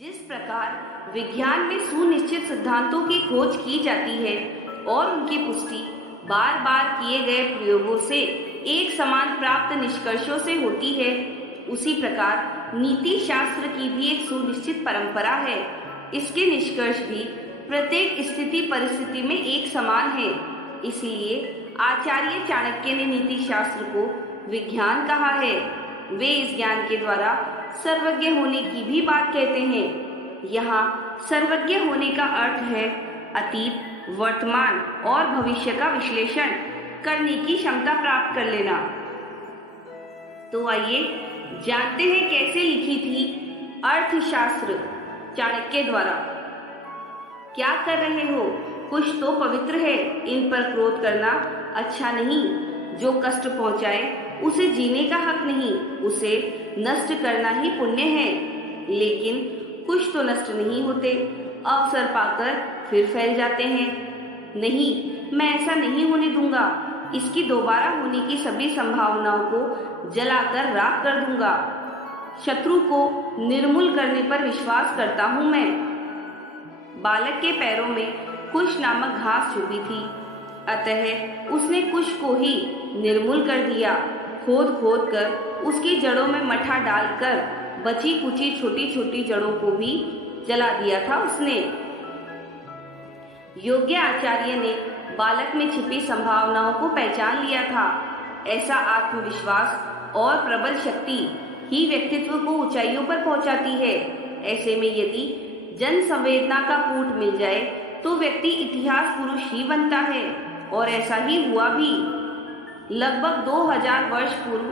जिस प्रकार विज्ञान में सुनिश्चित सिद्धांतों की खोज की जाती है और उनकी पुष्टि बार बार किए गए प्रयोगों से एक समान प्राप्त निष्कर्षों से होती है, उसी प्रकार नीति शास्त्र की भी एक सुनिश्चित परंपरा है। इसके निष्कर्ष भी प्रत्येक स्थिति परिस्थिति में एक समान है। इसलिए आचार्य चाणक्य ने नीति शास्त्र को विज्ञान कहा है। वे इस ज्ञान के द्वारा सर्वज्ञ होने की भी बात कहते हैं। यहाँ सर्वज्ञ होने का अर्थ है अतीत, वर्तमान और भविष्य का विश्लेषण करने की क्षमता प्राप्त कर लेना। तो आइए जानते हैं कैसे लिखी थी अर्थशास्त्र चाणक्य द्वारा। क्या कर रहे हो? कुछ तो पवित्र है, इन पर क्रोध करना अच्छा नहीं। जो कष्ट पहुंचाए उसे जीने का हक नहीं, उसे नष्ट करना ही पुण्य है। लेकिन कुछ तो नष्ट नहीं होते, अवसर पाकर फिर फैल जाते हैं। नहीं, मैं ऐसा नहीं होने दूंगा। इसकी दोबारा होने की सभी संभावनाओं को जलाकर राख कर दूंगा। शत्रु को निर्मूल करने पर विश्वास करता हूं मैं। बालक के पैरों में कुश नामक घास चुभी थी, अतः उसने कुश को ही निर्मूल कर दिया। खोद खोद कर उसकी जड़ों में मठा डालकर बची कुची छोटी छोटी जड़ों को भी जला दिया था उसने। योग्य आचार्य ने बालक में छिपी संभावनाओं को पहचान लिया था। ऐसा आत्मविश्वास और प्रबल शक्ति ही व्यक्तित्व को ऊंचाइयों पर पहुंचाती है। ऐसे में यदि जन संवेदना का कूट मिल जाए तो व्यक्ति इतिहास पुरुष ही बनता है, और ऐसा ही हुआ भी। लगभग 2000 वर्ष पूर्व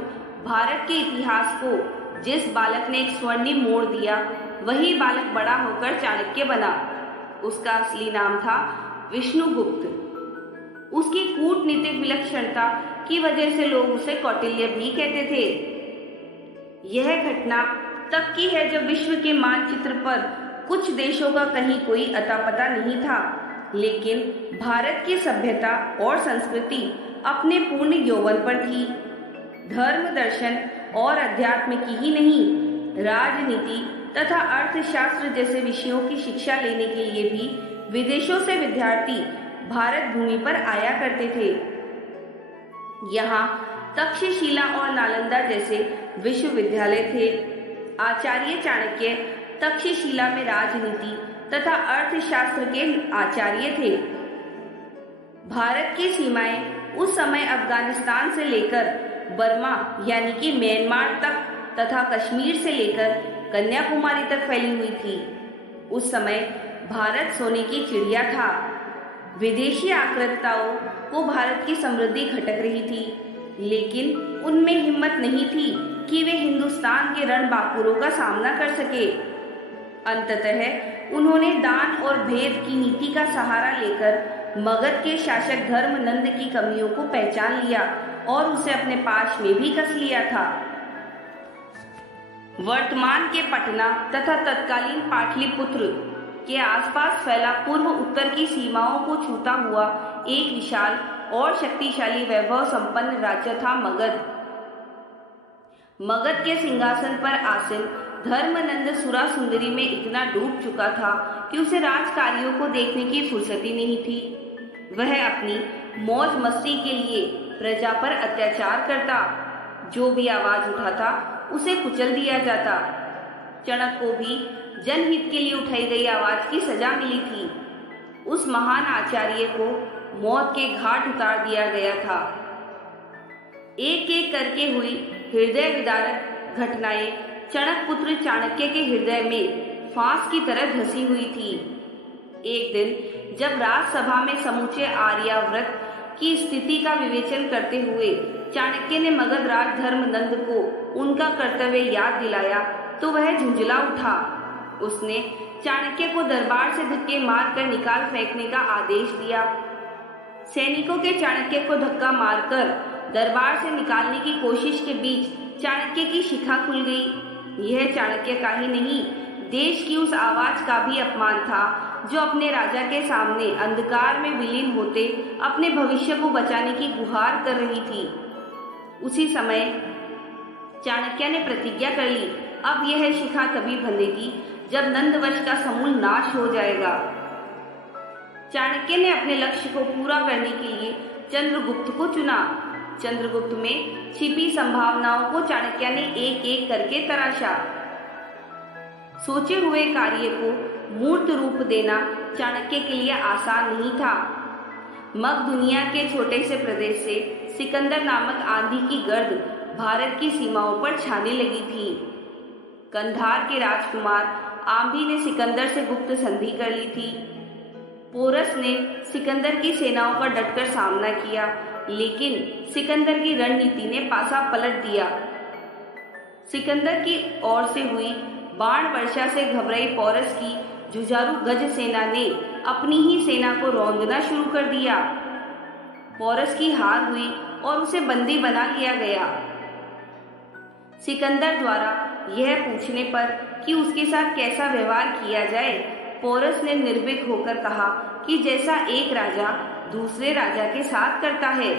भारत के इतिहास को जिस बालक ने एक स्वर्णिम मोड़ दिया, वही बालक बड़ा होकर चाणक्य बना। उसका असली नाम था विष्णुगुप्त। उसकी कूटनीतिक विलक्षणता की वजह से लोग उसे कौटिल्य भी कहते थे। यह घटना तब की है जब विश्व के मानचित्र पर कुछ देशों का कहीं कोई अता पता नहीं था, लेकिन भारत की सभ्यता और संस्कृति अपने पूर्ण यौवन पर थी। धर्म, दर्शन और अध्यात्म की ही नहीं, राजनीति तथा अर्थशास्त्र जैसे विषयों की शिक्षा लेने के लिए भी विदेशों से विद्यार्थी भारत भूमि पर आया करते थे। यहाँ तक्षशिला और नालंदा जैसे विश्वविद्यालय थे। आचार्य चाणक्य तक्षशिला में राजनीति तथा अर्थशास्त्र के आचार्य थे। भारत की सीमाएं उस समय अफगानिस्तान से लेकर बर्मा यानी कि म्यांमार तक तथा कश्मीर से लेकर कन्याकुमारी तक फैली हुई थी। उस समय भारत सोने की चिड़िया था। विदेशी आक्रांताओं को भारत की समृद्धि खटक रही थी, लेकिन उनमें हिम्मत नहीं थी कि वे हिंदुस्तान के रणबांकुरों का सामना कर सके। अंततः उन्होंने दान और भेद की नीति का सहारा लेकर मगध के शासक धर्मनंद की कमियों को पहचान लिया और उसे अपने पास में भी कस लिया था। वर्तमान के पटना तथा तत्कालीन पाटलिपुत्र के आसपास फैला पूर्व उत्तर की सीमाओं को छूता हुआ एक विशाल और शक्तिशाली वैभव संपन्न राज्य था मगध। मगध के सिंहासन पर आसीन धर्मनंद सुरा सुंदरी में इतना डूब चुका था कि उसे राजकार्यों को देखने की फुर्सत ही नहीं थी। वह अपनी मौज मस्ती के लिए प्रजा पर अत्याचार करता। जो भी आवाज उठाता उसे कुचल दिया जाता। चाणक्य को भी जनहित के लिए उठाई गई आवाज की सजा मिली थी। उस महान आचार्य को मौत के घाट उतार दिया गया था। एक एक करके हुई हृदय विदारक घटनाएं चाणक्य पुत्र चाणक्य के हृदय में फांस की तरह धसी हुई थी। एक दिन जब राज्यसभा में समूचे आर्यावर्त की स्थिति का विवेचन करते हुए चाणक्य ने मगध राज धर्मनंद को उनका कर्तव्य याद दिलाया तो वह झुंझला उठा। उसने चाणक्य को दरबार से धक्के मारकर निकाल फेंकने का आदेश दिया। सैनिकों के चाणक्य को धक्का मारकर दरबार से निकालने की कोशिश के बीच चाणक्य की शिखा खुल गई। यह चाणक्य का ही नहीं, देश की उस आवाज का भी अपमान था जो अपने राजा के सामने अंधकार में विलीन होते अपने भविष्य को बचाने की गुहार कर रही थी। उसी समय चाणक्य ने प्रतिज्ञा कर ली, अब यह शिखा तभी बंधेगी जब नंदवंश का समूल नाश हो जाएगा। चाणक्य ने अपने लक्ष्य को पूरा करने के लिए चंद्रगुप्त को चुना। चंद्रगुप्त में छिपी संभावनाओं को चाणक्य ने एक एक करके तराशा। सोचे हुए कार्य को मूर्त रूप देना चाणक्य के लिए आसान नहीं था। मग दुनिया के छोटे से प्रदेश से सिकंदर नामक आंधी की गर्द भारत की सीमाओं पर छाने लगी थी। कंधार के राजकुमार आंभी ने सिकंदर से गुप्त संधि कर ली थी। पोरस ने सिकंदर की सेनाओं का डटकर सामना किया, लेकिन सिकंदर की रणनीति ने पासा पलट दिया। सिकंदर की ओर से हुई बाण वर्षा से घबराई पोरस की जुझारू गज सेना ने अपनी ही सेना को रौंदना शुरू कर दिया। पोरस की हार हुई और उसे बंदी बना लिया गया। सिकंदर द्वारा यह पूछने पर कि उसके साथ कैसा व्यवहार किया जाए, पोरस ने निर्भीक होकर कहा कि जैसा एक राजा दूसरे राजा के साथ करता है।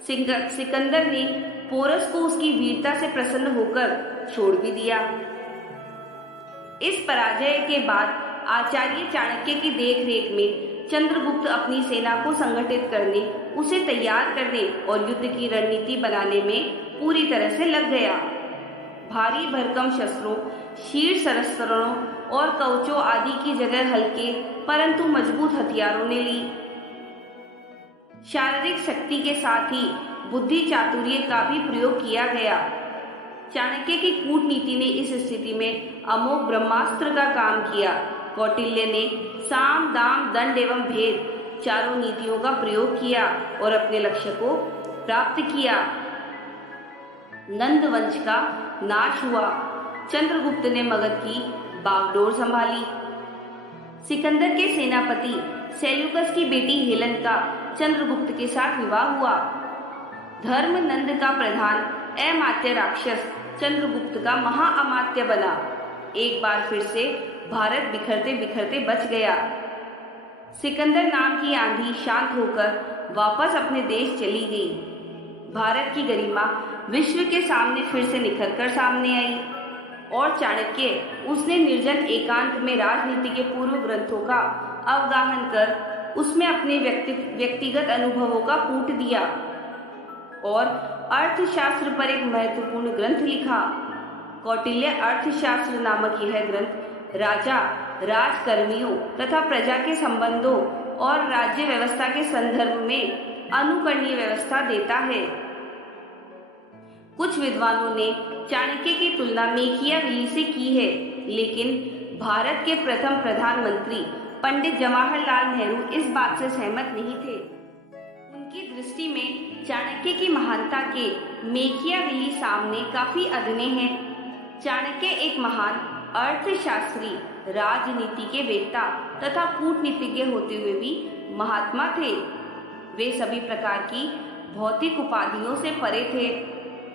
सिकंदर ने पोरस को उसकी वीरता से प्रसन्न होकर छोड़ भी दिया। इस पराजय के बाद आचार्य चाणक्य की देखरेख में चंद्रगुप्त अपनी सेना को संगठित करने, उसे तैयार करने और युद्ध की रणनीति बनाने में पूरी तरह से लग गया। भारी भरकम शस्त्रों, शीर्ष शस्त्रों और कवचों आदि की जगह हल्के परंतु मजबूत हथियारों ने ली। शारीरिक शक्ति के साथ ही बुद्धि चातुर्य का भी प्रयोग किया गया। चाणक्य की कूटनीति ने इस स्थिति में अमोघ ब्रह्मास्त्र का काम किया। कौटिल्य ने साम, दाम, दंड एवं भेद चारों नीतियों का प्रयोग किया और अपने लक्ष्य को प्राप्त किया। नंदवंश का नाश हुआ। चंद्रगुप्त ने मगध की बागडोर संभाली। सिकंदर के सेनापति सेल्यूकस की बेटी हेलन का चंद्रगुप्त के साथ विवाह हुआ। धर्मनंद का प्रधान अमात्य राक्षस चंद्रगुप्त का महाअमात्य बना। एक बार फिर से भारत बिखरते बिखरते बच गया। सिकंदर नाम की आंधी शांत होकर वापस अपने देश चली गई। भारत की गरिमा विश्व के सामने फिर से निखरकर सामने आई और चाणक्य उसने निर्जन एकांत में राजनीति के पूर्व ग्रंथों का अवगाहन कर उसमें अपने व्यक्तिगत अनुभवों का कूट दिया और अर्थशास्त्र पर एक महत्वपूर्ण ग्रंथ लिखा। कौटिल्य अर्थशास्त्र नामक यह ग्रंथ राजा, राजकर्मियों तथा प्रजा के संबंधों और राज्य व्यवस्था के संदर्भ में अनुकरणीय व्यवस्था देता है। कुछ विद्वानों ने चाणक्य की तुलना मेकियावेली से की है, लेकिन भारत के प्रथम प्रधानमंत्री पंडित जवाहरलाल नेहरू इस बात से सहमत नहीं थे। उनकी दृष्टि में चाणक्य की महानता के मेकियावेली सामने काफी अदने हैं। चाणक्य एक महान अर्थशास्त्री, राजनीति के वेत्ता तथा कूटनीतिज्ञ होते हुए भी महात्मा थे। वे सभी प्रकार की भौतिक उपाधियों से परे थे।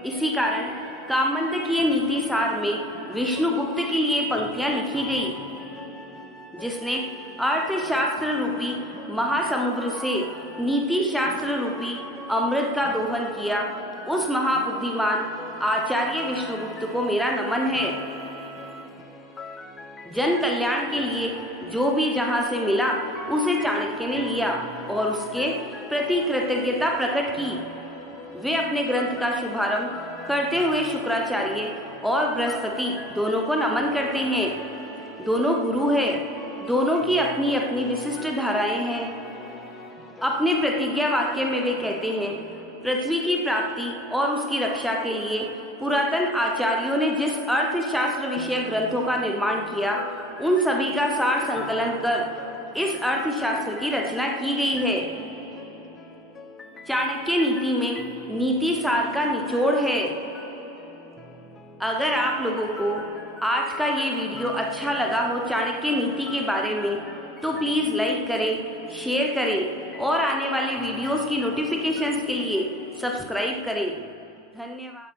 इसी कारण कामंतकीय नीति सार में विष्णुगुप्त के लिए पंक्तियां लिखी गई, जिसने अर्थशास्त्र रूपी महासमुद्र से नीति शास्त्र रूपी अमृत का दोहन किया। उस महाबुद्धिमान आचार्य विष्णुगुप्त को मेरा नमन है। जन कल्याण के लिए जो भी जहां से मिला उसे चाणक्य ने लिया और उसके प्रति कृतज्ञता प्रकट की। वे अपने ग्रंथ का शुभारंभ करते हुए शुक्राचार्य और बृहस्पति दोनों को नमन करते हैं। दोनों गुरु हैं, दोनों की अपनी अपनी विशिष्ट धाराएं हैं। अपने प्रतिज्ञा वाक्य में वे कहते हैं, पृथ्वी की प्राप्ति और उसकी रक्षा के लिए पुरातन आचार्यों ने जिस अर्थशास्त्र विषय ग्रंथों का निर्माण किया, उन सभी का सार संकलन कर इस अर्थशास्त्र की रचना की गई है। चाणक्य नीति में नीति सार का निचोड़ है। अगर आप लोगों को आज का ये वीडियो अच्छा लगा हो चाणक्य नीति के बारे में, तो प्लीज लाइक करें, शेयर करें और आने वाले वीडियोस की नोटिफिकेशंस के लिए सब्सक्राइब करें। धन्यवाद।